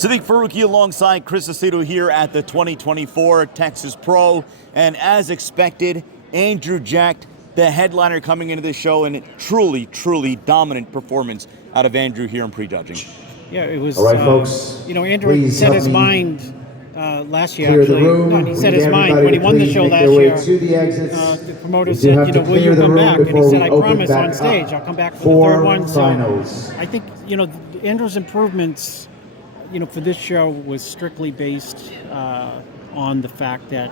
Siddique Farooqi alongside Chris Aceto here at the 2024 Texas Pro. And as expected, Andrew Jack, the headliner coming into this show, and truly, truly dominant performance out of Andrew here in Prejudging. Yeah, it was, all right, folks, Andrew set his mind last year, clear actually. the room. No, he set his mind when he won the show last year. To the exits. The promoter said, will you come back? And he said, I promise on stage, I'll come back for the third one. Finals. So I think, Andrew's improvements, for this show was strictly based on the fact that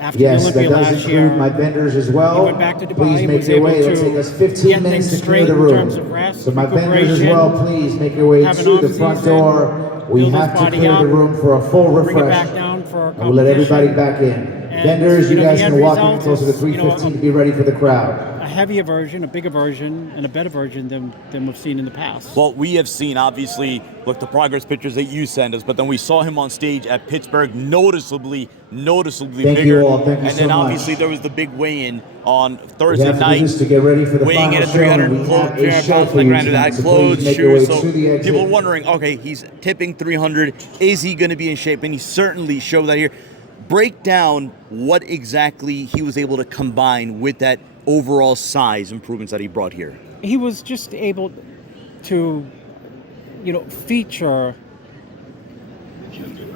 after the Olympia last year, my vendors as well. He went back to Dubai. Please make your way. It'll take us 15 minutes to clear the room. So my vendors as well, please make your way to the front door. We have to clear the room for a full refresh. Bring it back down for a we'll let everybody back in. Vendors, you guys can walk in closer to 315 to be ready for the crowd. A heavier version, a bigger version, and a better version than we've seen in the past. Well, we have seen, obviously, look, the progress pictures that you send us, but then we saw him on stage at Pittsburgh, noticeably Thank bigger. You all. Thank you and then so obviously much. There was the big weigh-in on Thursday night. To get ready for the weighing in at 300 pounds on the ground with that clothes, shoes. So people are wondering, okay, he's tipping 300. Is he going to be in shape? And he certainly showed that here. Break down what exactly he was able to combine with that overall size improvements that he brought here. He was just able to, feature.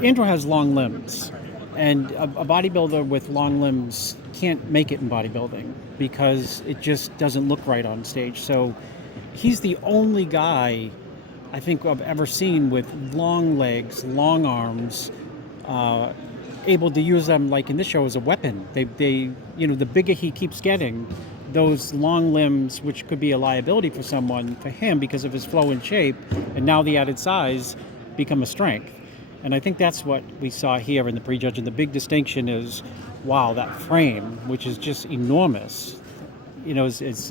Andrew has long limbs, and a bodybuilder with long limbs can't make it in bodybuilding because it just doesn't look right on stage. So he's the only guy I think I've ever seen with long legs, long arms, able to use them like in this show as a weapon. They the bigger he keeps getting, those long limbs, which could be a liability for him because of his flow and shape, and now the added size become a strength. And I think that's what we saw here in the prejudge. And the big distinction is, wow, that frame, which is just enormous. He's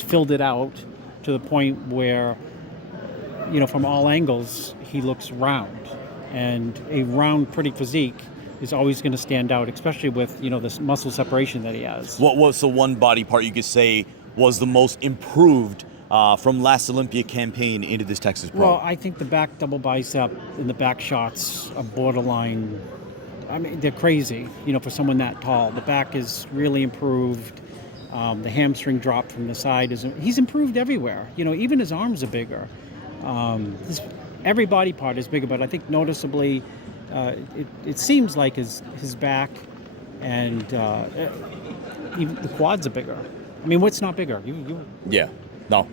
filled it out to the point where, from all angles, he looks round. And a round, pretty physique is always going to stand out, especially with, this muscle separation that he has. What was the one body part you could say was the most improved from last Olympia campaign into this Texas Pro? Well, I think the back double bicep and the back shots are borderline. I mean, they're crazy, for someone that tall. The back is really improved. The hamstring drop from the side he's improved everywhere. Even his arms are bigger. Every body part is bigger, but I think noticeably it seems like his back and even the quads are bigger. I mean, what's not bigger? Yeah, no.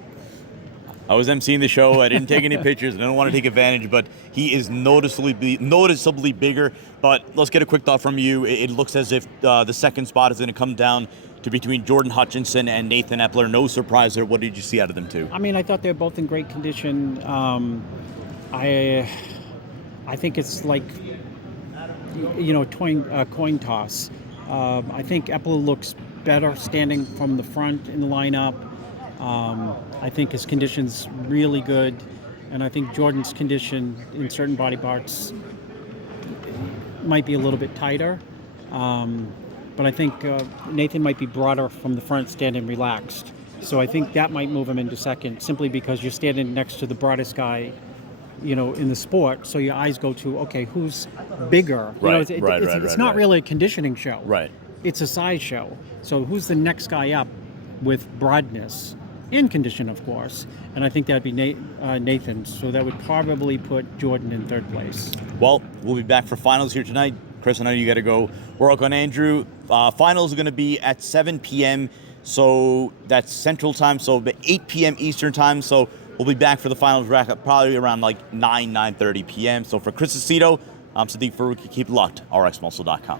I was emceeing the show. I didn't take any pictures. I don't want to take advantage, but he is noticeably bigger. But let's get a quick thought from you. It looks as if the second spot is going to come down to between Jordan Hutchinson and Nathan Epler. No surprise there. What did you see out of them two? I mean, I thought they're both in great condition. I think it's like, coin toss. I think Epler looks better standing from the front in the lineup. I think his condition's really good, and I think Jordan's condition in certain body parts might be a little bit tighter. But I think Nathan might be broader from the front, standing relaxed. So I think that might move him into second, simply because you're standing next to the broadest guy, in the sport. So your eyes go to, okay, who's bigger? Right, it's not really a conditioning show. Right. It's a size show. So who's the next guy up with broadness and condition, of course? And I think that'd be Nathan. So that would probably put Jordan in third place. Well, we'll be back for finals here tonight. Chris, I know you got to go work on Andrew. Finals are going to be at 7 p.m. So that's Central Time, so 8 p.m. Eastern Time. So we'll be back for the finals wrap-up probably around like 9:30 p.m. So for Chris Aceto, I'm Siddique Farooqi. Keep it locked, RXMuscle.com.